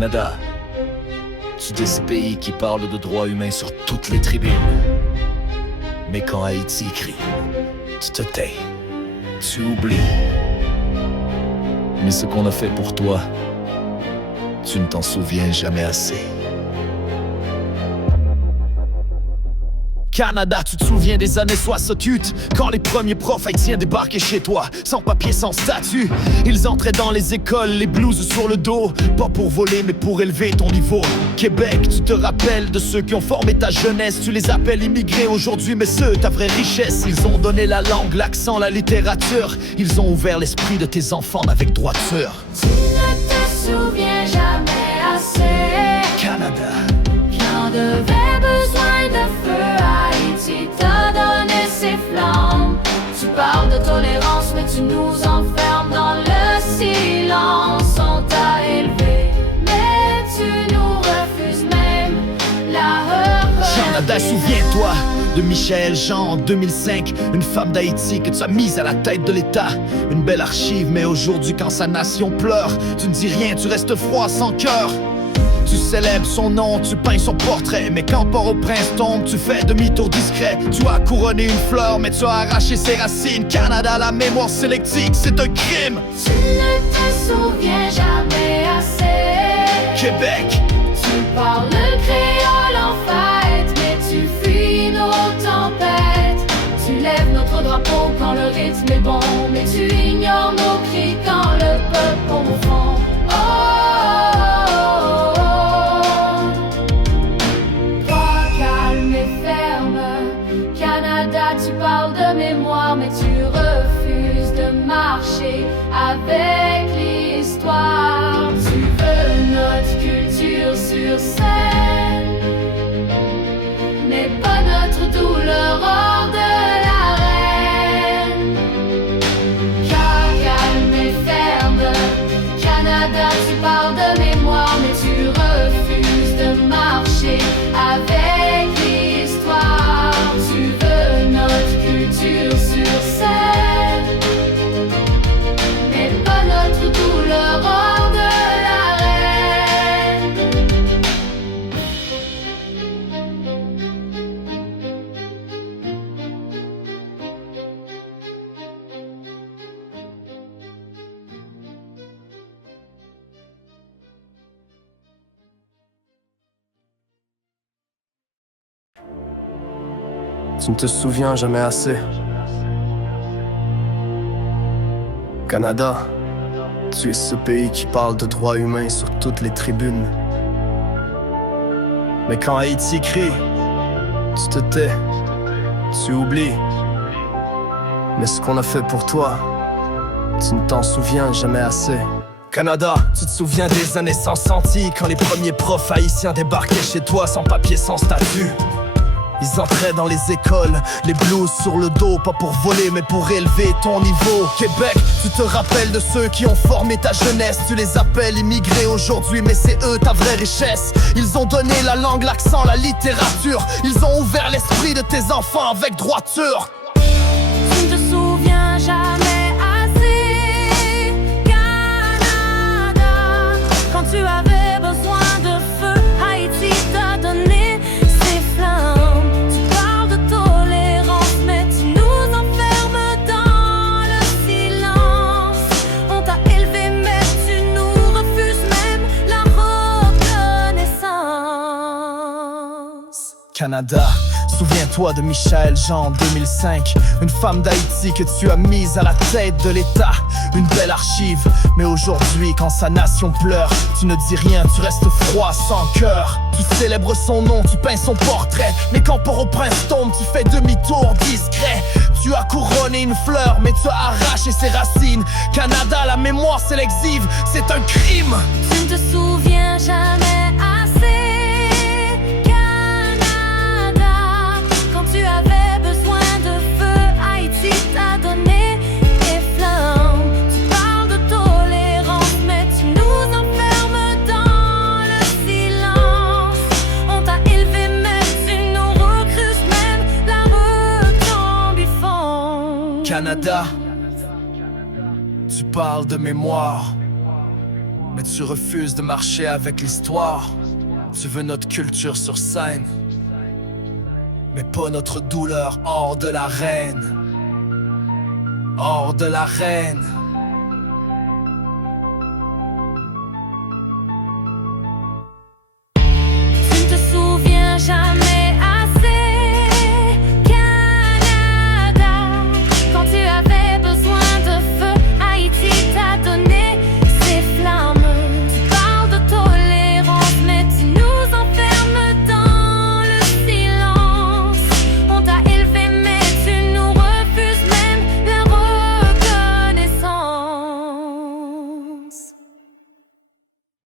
Canada, tu dis ces pays qui parlent de droits humains sur toutes les tribunes. Mais quand Haïti crie, tu te tais, tu oublies. Mais ce qu'on a fait pour toi, tu ne t'en souviens jamais assez. Canada, tu te souviens des années 68, quand les premiers profs haïtiens débarquaient chez toi, sans papier, sans statut. Ils entraient dans les écoles, les blouses sur le dos, pas pour voler mais pour élever ton niveau. Québec, tu te rappelles de ceux qui ont formé ta jeunesse. Tu les appelles immigrés aujourd'hui, mais ceux, ta vraie richesse. Ils ont donné la langue, l'accent, la littérature. Ils ont ouvert l'esprit de tes enfants avec droiture. Tu ne te souviens jamais assez, Canada, quand devait besoin de feu, Haïti t'a donné ses flammes. Tu parles de tolérance, mais tu nous enfermes dans le silence. On t'a élevé, mais tu nous refuses même la reconnaissance. Canada, souviens-toi de Michel Jean en 2005, une femme d'Haïti que tu as mise à la tête de l'État. Une belle archive, mais aujourd'hui quand sa nation pleure, tu ne dis rien, tu restes froid sans cœur. Tu célèbres son nom, tu peins son portrait, mais quand Port-au-Prince tombe, tu fais demi-tour discret. Tu as couronné une fleur, mais tu as arraché ses racines. Canada, la mémoire sélective, c'est un crime. Tu ne te souviens jamais assez, Québec, tu parles le créole en fête, mais tu fuis nos tempêtes. Tu lèves notre drapeau quand le rythme est bon, mais tu ignores nos cris quand le peuple confond. Oh, oh, oh, oh. Toi calme et ferme, Canada, tu parles de mémoire, mais tu refuses de marcher avec l'histoire. Tu veux notre culture sur scène, mais pas notre douleur hors de l'arène. Car calme et ferme, Canada, tu parles de mémoire, mais tu refuses de marcher avec l'histoire. Tu veux notre culture sur scène, mais pas notre douleur hors de l'arène. Tu ne te souviens jamais assez. Canada, tu es ce pays qui parle de droits humains sur toutes les tribunes. Mais quand Haïti crie, tu te tais, tu oublies. Mais ce qu'on a fait pour toi, tu ne t'en souviens jamais assez. Canada, tu te souviens des années sans senti, quand les premiers profs haïtiens débarquaient chez toi sans papier, sans statut. Ils entraient dans les écoles, les blouses sur le dos, pas pour voler mais pour élever ton niveau. Québec, tu te rappelles de ceux qui ont formé ta jeunesse. Tu les appelles immigrés aujourd'hui, mais c'est eux ta vraie richesse. Ils ont donné la langue, l'accent, la littérature. Ils ont ouvert l'esprit de tes enfants avec droiture. Tu ne te souviens jamais assez, Canada, quand tu avais besoin de feu, Haïti t'a donné ses flammes. Tu parles de tolérance, mais tu nous enfermes dans le silence. On t'a élevé, mais tu nous refuses même la reconnaissance. Canada, souviens-toi de Michel Jean en 2005, une femme d'Haïti que tu as mise à la tête de l'État. Une belle archive, mais aujourd'hui quand sa nation pleure, tu ne dis rien, tu restes froid sans cœur. Tu célèbres son nom, tu peins son portrait, mais quand Port-au-Prince tombe, tu fais demi-tour discret. Tu as couronné une fleur, mais tu as arraché ses racines. Canada, la mémoire sélective, c'est un crime. Tu ne te souviens jamais assez, Canada, quand tu avais besoin de feu, Haïti t'a donné des flammes. Tu parles de tolérance, mais tu nous enfermes dans le silence. On t'a élevé, mais tu nous recruses même la retombe. Canada, tu parles de mémoire, Mais tu refuses de marcher avec l'histoire. Tu veux notre culture sur scène, mais pas notre douleur hors de l'arène. Hors de l'arène.